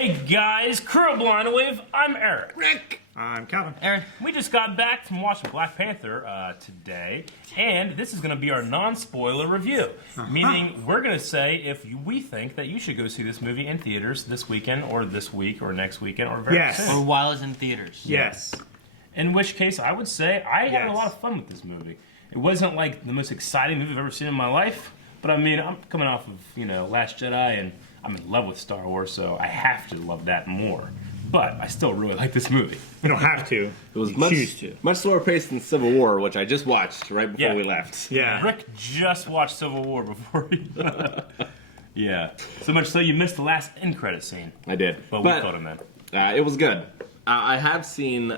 Hey guys, Crew of Blind Wave, I'm Eric. Rick! I'm Calvin. Aaron. We just got back from watching Black Panther today, and this is going to be our non-spoiler review. Meaning, we're going to say if we think that you should go see this movie in theaters this weekend, or this week, or next weekend, or very soon. Or while it's in theaters. Yes. In which case, I would say I had a lot of fun with this movie. It wasn't like the most exciting movie I've ever seen in my life, but I mean, I'm coming off of, Last Jedi, and I'm in love with Star Wars, so I have to love that more. But I still really like this movie. You don't have to. It was you much slower paced than Civil War, which I just watched right before we left. Yeah. Rick just watched Civil War before he... Yeah. So much so you missed the last end credit scene. I did. But we caught him then. It was good. I have seen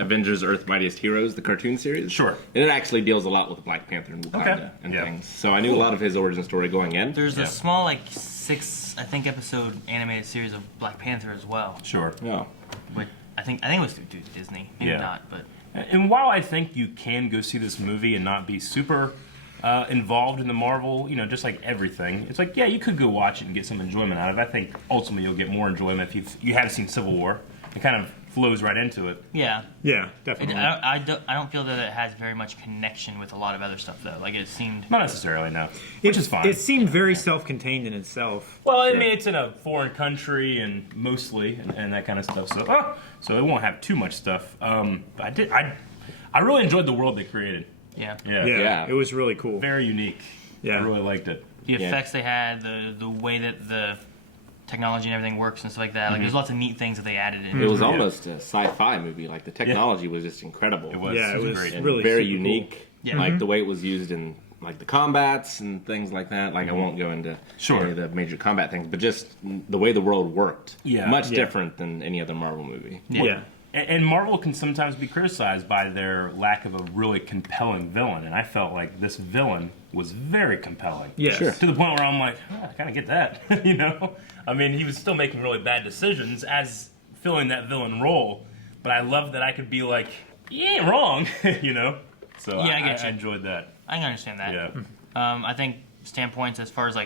Avengers Earth's Mightiest Heroes, the cartoon series. Sure. And it actually deals a lot with Black Panther and Wakanda and things. So I knew a lot of his origin story going in. There's a small, 6, episode animated series of Black Panther as well. Sure. Yeah. Which I think it was through Disney. Maybe not, but... And while I think you can go see this movie and not be super involved in the Marvel, just like everything, it's like, you could go watch it and get some enjoyment out of it. I think ultimately you'll get more enjoyment if you have seen Civil War. It kind of flows right into it. Yeah. Yeah, definitely. I don't feel that it has very much connection with a lot of other stuff, though. Like, it seemed... Not necessarily, no. Which is fine. It seemed very self-contained in itself. Well, I mean, it's in a foreign country and mostly, and that kind of stuff. So it won't have too much stuff. But I really enjoyed the world they created. Yeah. It was really cool. Very unique. Yeah. I really liked it. The effects they had, the way that the technology and everything works and stuff like that. Like, there's lots of neat things that they added in. It was almost a sci-fi movie. Like, the technology was just incredible. It was. Yeah, it was great. And really very super unique. Cool. Yeah. Like, the way it was used in, like, the combats and things like that. Like, I won't go into any of the major combat things, but just the way the world worked. Much different than any other Marvel movie. Yeah. And Marvel can sometimes be criticized by their lack of a really compelling villain, and I felt like this villain was very compelling. Yeah. Sure. To the point where I'm like, I kind of get that, I mean, he was still making really bad decisions as filling that villain role, but I love that I could be like, you ain't wrong, So I get you. I enjoyed that. I can understand that. Yeah. I think standpoints as far as,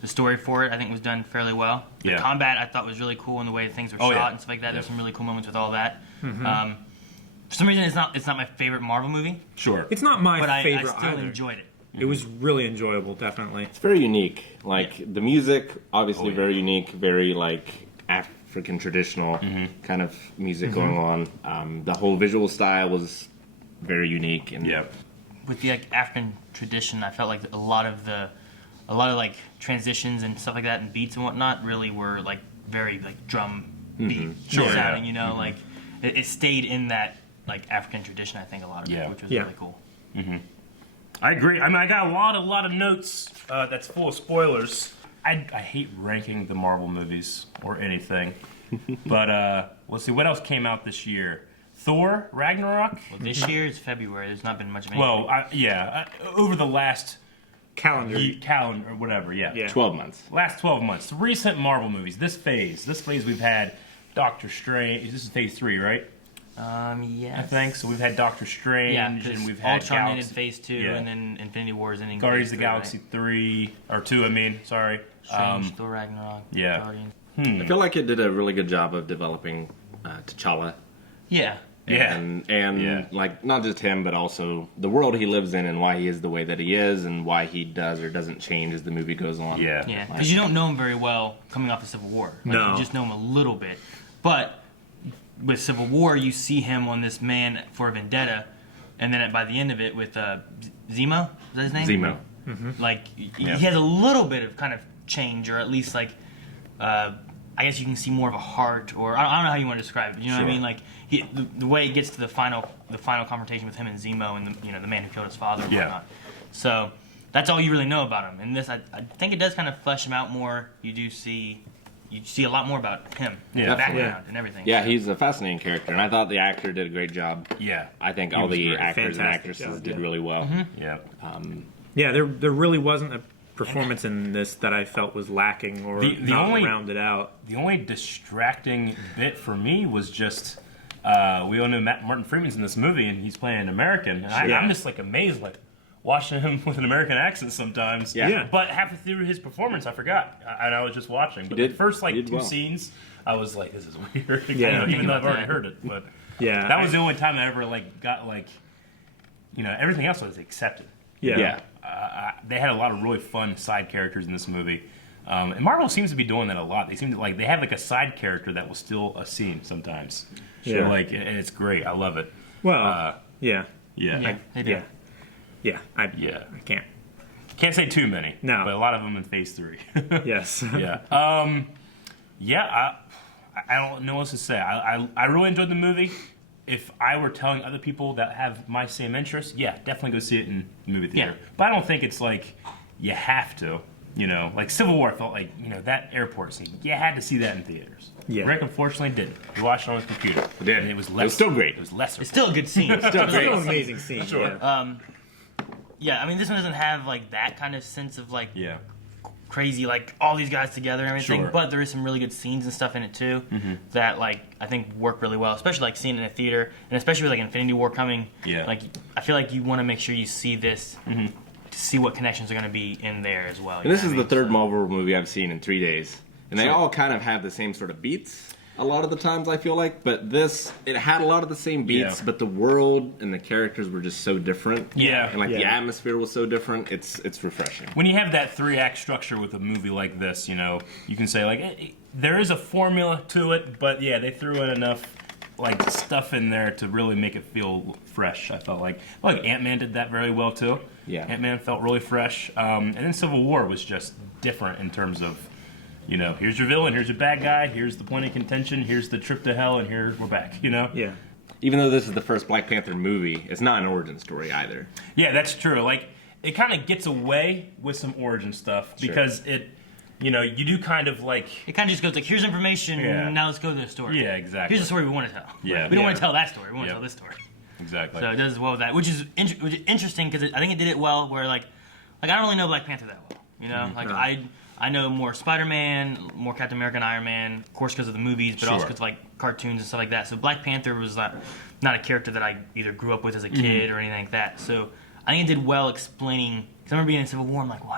the story for it, I think was done fairly well. The combat, I thought, was really cool in the way things were shot and stuff like that. There's some really cool moments with all that. For some reason, it's not my favorite Marvel movie. Sure. It's not my but favorite I still either. enjoyed it. It was really enjoyable, definitely. It's very unique. Like, the music, obviously very unique, very, African traditional kind of music going on. The whole visual style was very unique. And With the African tradition, I felt like a lot of transitions and stuff like that and beats and whatnot really were very drum beat sounding. Like it stayed in that African tradition. I think a lot of it, which was really cool. I agree. I mean, I got a lot of notes that's full of spoilers. I hate ranking the Marvel movies or anything, but let's see what else came out this year. Thor Ragnarok. Well, this year is February. There's not been much of anything. Well, over the last calendar or whatever. Yeah. 12 months. Last 12 months. Recent Marvel movies. This phase we've had Doctor Strange. This is phase 3, right? Yes. I think so. We've had Doctor Strange, and we've had Ultron in phase 2, and then Infinity War is in Guardians of the Galaxy 3 or 2. I mean, sorry. Strange, Thor Ragnarok. Guardians. I feel like it did a really good job of developing T'Challa. Yeah. And not just him, but also the world he lives in and why he is the way that he is and why he does or doesn't change as the movie goes on. Yeah, because you don't know him very well coming off of Civil War. No. You just know him a little bit. But with Civil War, you see him on this man for a vendetta, and then by the end of it with Zemo, is that his name? Zemo. He has a little bit of kind of change, or at least I guess you can see more of a heart, or I don't know how you want to describe it. You know what I mean? The way it gets to the final confrontation with him and Zemo, and the man who killed his father and whatnot. So that's all you really know about him. And this, I think it does kind of flesh him out more. You see a lot more about him, the background and everything. Yeah, he's a fascinating character, and I thought the actor did a great job. Yeah. I think all the actors and Fantastic actresses job, did really well. Yeah. There really wasn't a performance in this that I felt was lacking or not rounded out. The only distracting bit for me was just we all know Martin Freeman's in this movie and he's playing an American, and I'm just amazed watching him with an American accent sometimes. Yeah. But halfway through his performance, I forgot, and I was just watching. But the first like 2 scenes, I was like, "This is weird." Yeah. Even though I've already heard it, but that was the only time I ever like got like, everything else was accepted. Yeah. They had a lot of really fun side characters in this movie. And Marvel seems to be doing that a lot. They seem to like they have like a side character that will steal a scene sometimes. Sure. Like, and it's great. I love it. Well, yeah. Yeah, they do. Yeah. I can't. Can't say too many. No. But a lot of them in Phase 3. Yes. Yeah. I don't know what else to say. I really enjoyed the movie. If I were telling other people that have my same interests, definitely go see it in the movie theater. Yeah. But I don't think it's like you have to. Like Civil War felt like, that airport scene. You had to see that in theaters. Yeah. Rick unfortunately didn't. He watched it on his computer. It did. And it was It less. was still great. It was lesser. It's still a good scene. Still It's great. still an amazing scene. Sure. Yeah. I mean, this one doesn't have like that kind of sense of like Yeah. crazy, like all these guys together and everything. Sure. But there is some really good scenes and stuff in it too that like I think work really well, especially like seeing it in a theater, and especially with like Infinity War coming. Yeah. Like I feel like you want to make sure you see this to see what connections are going to be in there as well. And this is the third Marvel movie I've seen in 3 days. And they all kind of have the same sort of beats a lot of the times, I feel like. But this, it had a lot of the same beats, but the world and the characters were just so different. Yeah. And like the atmosphere was so different. It's refreshing. When you have that 3-act structure with a movie like this, you can say like there is a formula to it, but they threw in enough like stuff in there to really make it feel fresh. I felt like Ant-Man did that very well too. Yeah. Ant-Man felt really fresh, and then Civil War was just different in terms of here's your villain, here's your bad guy, here's the point of contention, here's the trip to hell, and here we're back. Yeah. Even though this is the first Black Panther movie, it's not an origin story either. Yeah, that's true. Like it kind of gets away with some origin stuff because it. You do kind of like... It kind of just goes like, here's information, now let's go to the story. Yeah, exactly. Here's the story we want to tell. Yeah. We don't want to tell that story, we want to tell this story. Exactly. So it does well with that, which is interesting because I think it did it well where like I don't really know Black Panther that well, I know more Spider-Man, more Captain America and Iron Man, of course because of the movies, but also because of like cartoons and stuff like that. So Black Panther was not a character that I either grew up with as a kid or anything like that. So I think it did well explaining, because I remember being in Civil War, I'm like, well,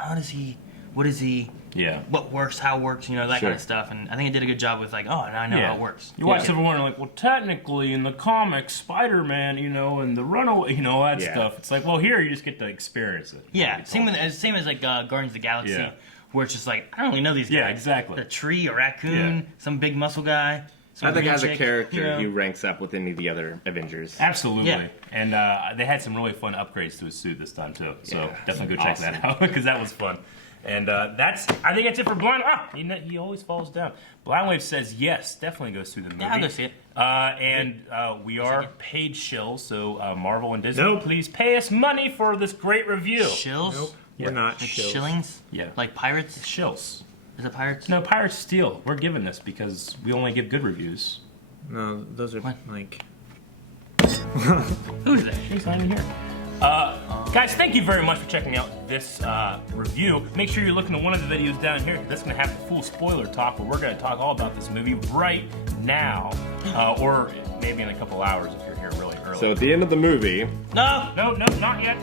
what is he? Yeah. What works, how it works, that kind of stuff. And I think it did a good job with like, now I know how it works. You watch Civil War and you're like, well, technically in the comics, Spider-Man, and the Runaway, all that stuff. It's like, well, here you just get to experience it. Yeah, same as like Guardians of the Galaxy, where it's just like, I don't really know these guys. Yeah, exactly. A tree, a raccoon, some big muscle guy. I think as a chick, character, he ranks up with any of the other Avengers. Absolutely. Yeah. And they had some really fun upgrades to his suit this time, too. So definitely go check Awesome. that out, because that was fun. And I think that's it for Blind. He always falls down. Blind Wave says yes, definitely go see the movie. Yeah, I'll go see it. And we are paid shills, so Marvel and Disney, please pay us money for this great review. Shills? Nope. We're not Like shills. shillings? Yeah. Like pirates? Shills. Is it pirates? No, Pirates steal. We're giving this because we only give good reviews. No, those are What? like... Who's that? She's not even here. Guys, thank you very much for checking out this review. Make sure you're looking at one of the videos down here. That's going to have the full spoiler talk, where we're going to talk all about this movie right now, or maybe in a couple hours if you're here really early. So at the end of the movie, No! No, not yet.